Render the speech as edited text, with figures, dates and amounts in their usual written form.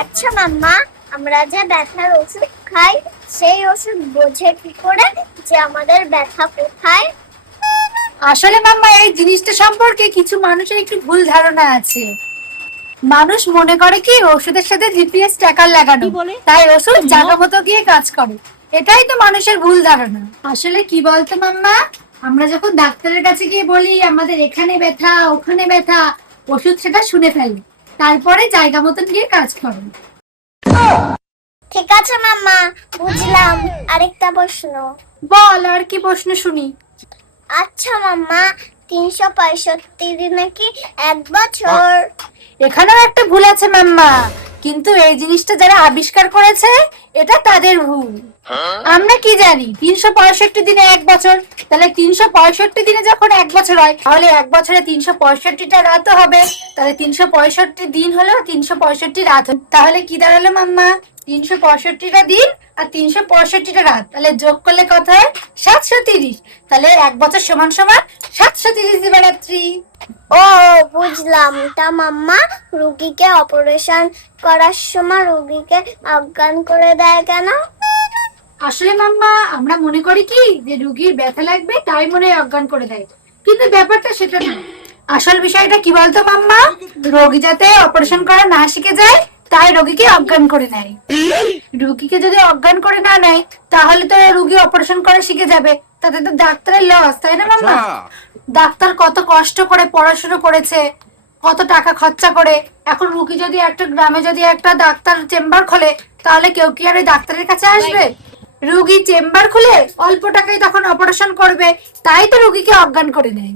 আচ্ছা মাম্মা, আমরা যে ব্যথার ওষুধ খাই সেই ওষুধ বোঝে কি করে যে আমাদের ব্যথা কোথায়? আসলে মাম্মা, এই জিনিসটা সম্পর্কে কিছু মানুষের একটু ভুল ধারণা আছে। মানুষ মনে করে কি ওষুধের সাথে জিপিএস ট্র্যাকার লাগানো, তাই ওষুধ জায়গা মতো গিয়ে কাজ করে। এটাই তো মানুষের ভুল ধারণা। আসলে কি বলতো মাম্মা, আমরা যখন ডাক্তারের কাছে গিয়ে বলি আমাদের এখানে ব্যথা ওখানে ব্যথা, ওষুধ সেটা শুনে ফেলে, তারপরে জায়গা মতন গিয়ে কাজ করে। ঠিক আছে মাম্মা, বুঝলাম। আরেকটা প্রশ্ন। বল, আর কি প্রশ্ন শুনি। আচ্ছা মাম্মা, 365 দিনে কি 1 বছর? এখানেও একটা ভুল আছে মাম্মা, কিন্তু এই জিনিসটা যারা আবিষ্কার করেছে এটা তাদের ভুল। আমরা কি জানি 365 দিনে 1 বছর, তাহলে 365 দিনে যখন 1 বছর হয় তাহলে 1 বছরে 365টা রাতও হবে, তাহলে 365 দিন হলো 365 রাত। তাহলে কি দাঁড়ালো মাম্মা? 365টা দিন আর 365টা রাত, তাহলে যোগ করলে কত হয়? 730। তাহলে 1 বছর সমান সমান 730 দিবারাত্রি। ও, বুঝলাম। তা মাম্মা, রোগীকে অপারেশন করার সময় রোগীকে অজ্ঞান করে দেয় কেন? আসলে মাম্মা, আমরা মনে করি কি যে রুগীর ব্যথা লাগবে তাই মনে হয় অজ্ঞান করে দেয়, কিন্তু ব্যাপারটা সেটা না। আসল বিষয়টা কি বলতো মাম্মা, রোগী যাতে অপারেশন করা না শিখে যায় তাই রোগীকে অজ্ঞান করে নেয়। রুগীকে যদি অজ্ঞান করে না নেয় তাহলে তো রুগী অপারেশন করা শিখে যাবে, তাতে তো ডাক্তারের লস, তাই না মাম্মা? ডাক্তার কত কষ্ট করে পড়াশোনা করেছে, কত টাকা খরচা করে। এখন রুগী যদি একটা গ্রামে যদি একটা ডাক্তার চেম্বার খোলে তাহলে কেউ কি আর ওই ডাক্তারের কাছে আসবে? রুগী চেম্বার খুলে অল্প টাকায় তখন অপারেশন করবে, তাই তো রুগীকে অজ্ঞান করে নেয়।